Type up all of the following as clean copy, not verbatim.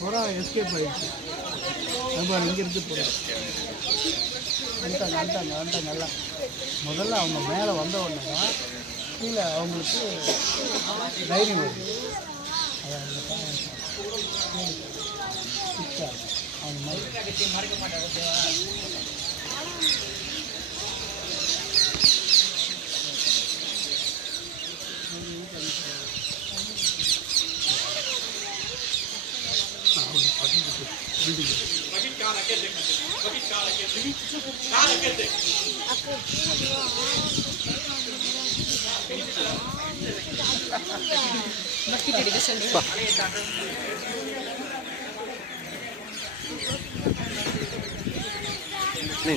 புறா எஸ்கேப் ஆகிடுச்சு. அதுபாரு இங்கேருந்து புறா வந்துட்டாங்க நல்லா. முதல்ல அவங்க மேலே வந்த உடனே தான் கீழே அவங்களுக்கு தைரியம் வருது. அவங்க மறைக்க மாட்டாங்க.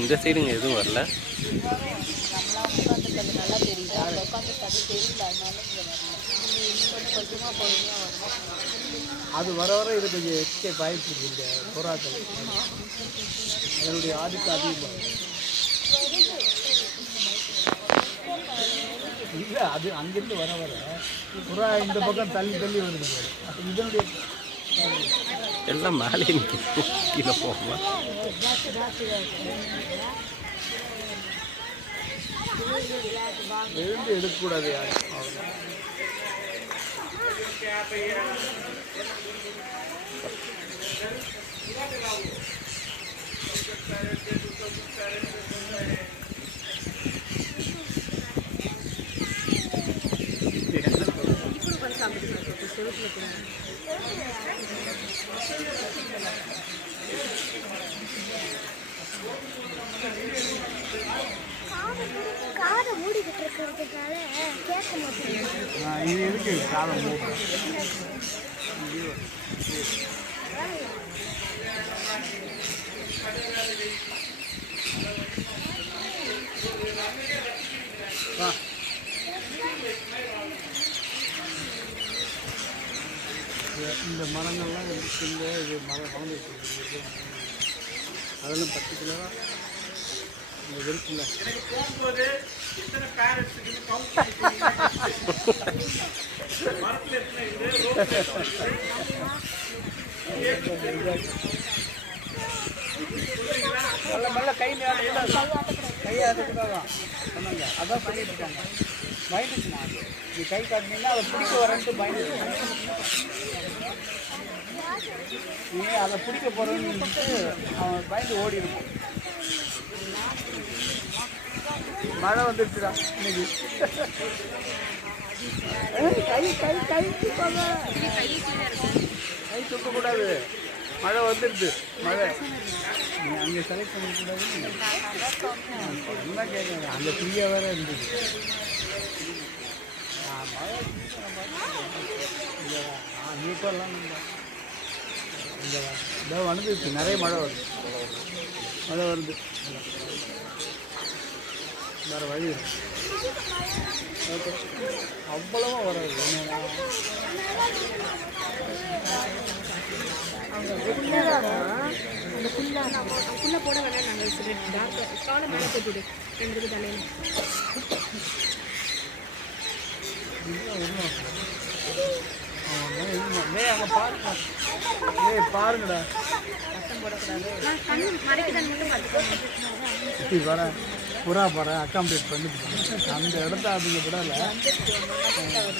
இந்த சைடுங்க எதுவும் வரல. நல்லா தெரியுது தெரியல. அது வர வர இது கொஞ்சம் எஸ்கேப் ஆகிடுச்சு. இந்த புறாக்கள் அதனுடைய ஆதிக்கம் அதிகமாக இல்லை. அது அங்கேருந்து வர வர புறா இந்த பக்கம் தள்ளி வருது. இதனுடைய எல்லாம் மேலே கீழே போகுமா? எழுந்து எடுக்கக்கூடாது யாரும். காதை மூடிக்கிட்டு இருக்கிறதுனால கேட்க மாட்டேன். இது எதுக்கு காதை மூடுறேன்? இந்த மரங்கள்லாம் இருக்குங்க. இது மரம் வளர்ந்துருக்கு. அதெல்லாம் பர்டிகுலராக இந்த இருக்குல்ல. போகும்போது இத்தனை பேரண்ட்ஸ் நல்ல கையாட்டுதான் சொன்னாங்க. அதான் சொல்லிட்டு இருக்காங்க. பயந்துச்சுண்ணா நீ கை காட்டினீங்கன்னா அதை பிடிக்க வரன்ட்டு பயந்துச்சு. நீ அதை பிடிக்க போகிறேன்னு அவன் பயந்து ஓடி இருக்கும். மழை வந்துடுச்சுடா இன்னைக்கு. கை தூக்கக்கூடாது. மழை வந்துடுது. மழை நீ அங்கே செலக்ட் பண்ணக்கூடாது. என்ன கேட்குங்க, அங்கே ஃப்ரீயாக வேறு இருந்துச்சு. மழை நீட்டெல்லாம் இங்கே இதோ வந்துடுச்சு. நிறைய மழை வருது. வேறு வழி ஓகே. அவ்வளவா வராது. போட வேணாம். நாங்கள் மேலே போட்டுவிடு 2 தலையில். பாருங்கடா வர புறா பாரு அக்காம்பேட் பண்ணிட்டு அந்த இடத்த அதுங்க விடலை.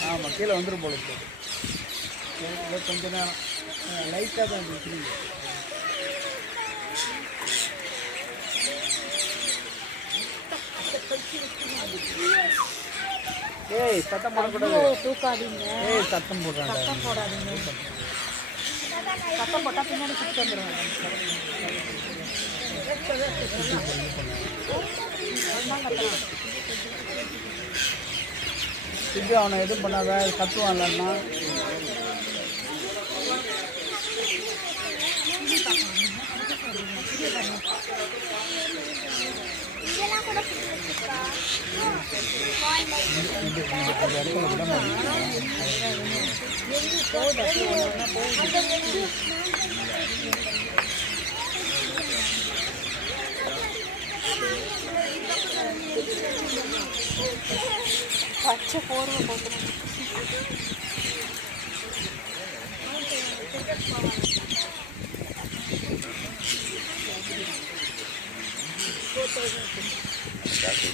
ஆமாம் கீழே வந்துடும் போல இருக்கு. கொஞ்ச நேரம் லைட்டாக தான் இருக்கிறீங்க. ஏய் சத்தம் போடக்கூடாது. தூக்காதீங்க. ஏய் சத்தம் போடுறாங்க. சத்தம் போடாதீங்க. சத்தம் போட்டால் பின்னாடி சுற்றி வந்துடுவாங்க. சித்தி அவனை எதுவும் பண்ணாத. கத்துவான்லன்னா பச்சை போர்வை போட்டு காசு